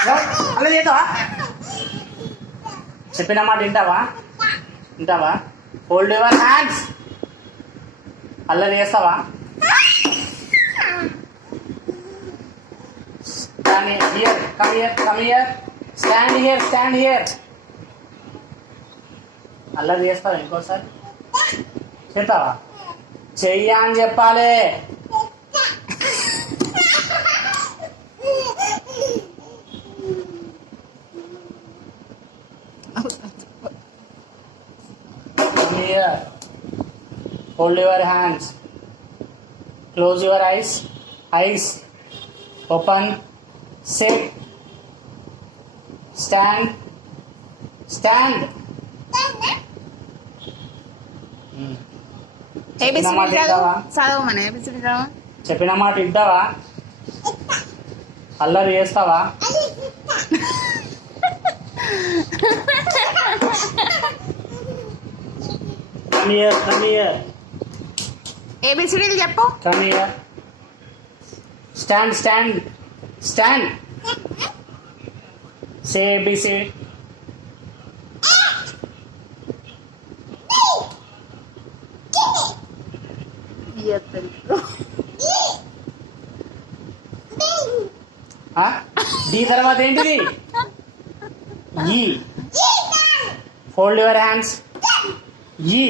అలా చేద్దావా? చెప్పిన మాట వింటావా? వింటావా? Hold your hands. అల్లరి చేస్తావా? Here come here come here stand here. అల్లరి చేస్తావా? ఇంకోసారి చెప్తావా? చెయ్యా అని చెప్పాలి. Here. Hold your hands. Close your eyes. Eyes open. Sit. Stand. చెప్పిన మాట వింటావా? చెప్పిన మాట వింటావా? అల్లరి చేస్తావా? Come here. ABCDలు చెప్పు. Come here. Stand. Say ABC. D తర్వాత ఏంటిది? E. Fold your hands. E.